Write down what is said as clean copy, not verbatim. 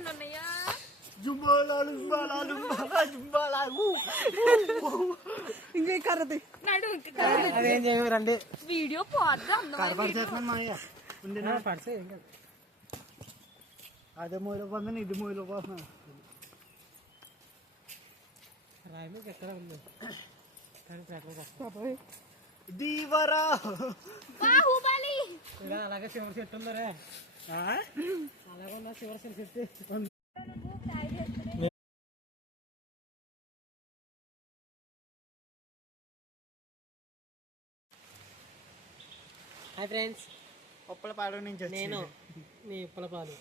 ఉన్నాయా ఇంకే కర్రది అదేం చేయరండి వీడియో పోద్దాం పడితే ఏం కాదు అదే మూల పోతుంది ఇది మూల పోతున్నా రాయి మీకు ఎక్కడ ఉంది దీవరా బాహుబలి అలాగే చివరి చెట్టు ఉందరే అలాగే ఉన్నా చివరి చెట్టు హాయ్ ఫ్రెండ్స్ ఉప్పలపాడు నుంచి నేను మీ ఉప్పలపాలు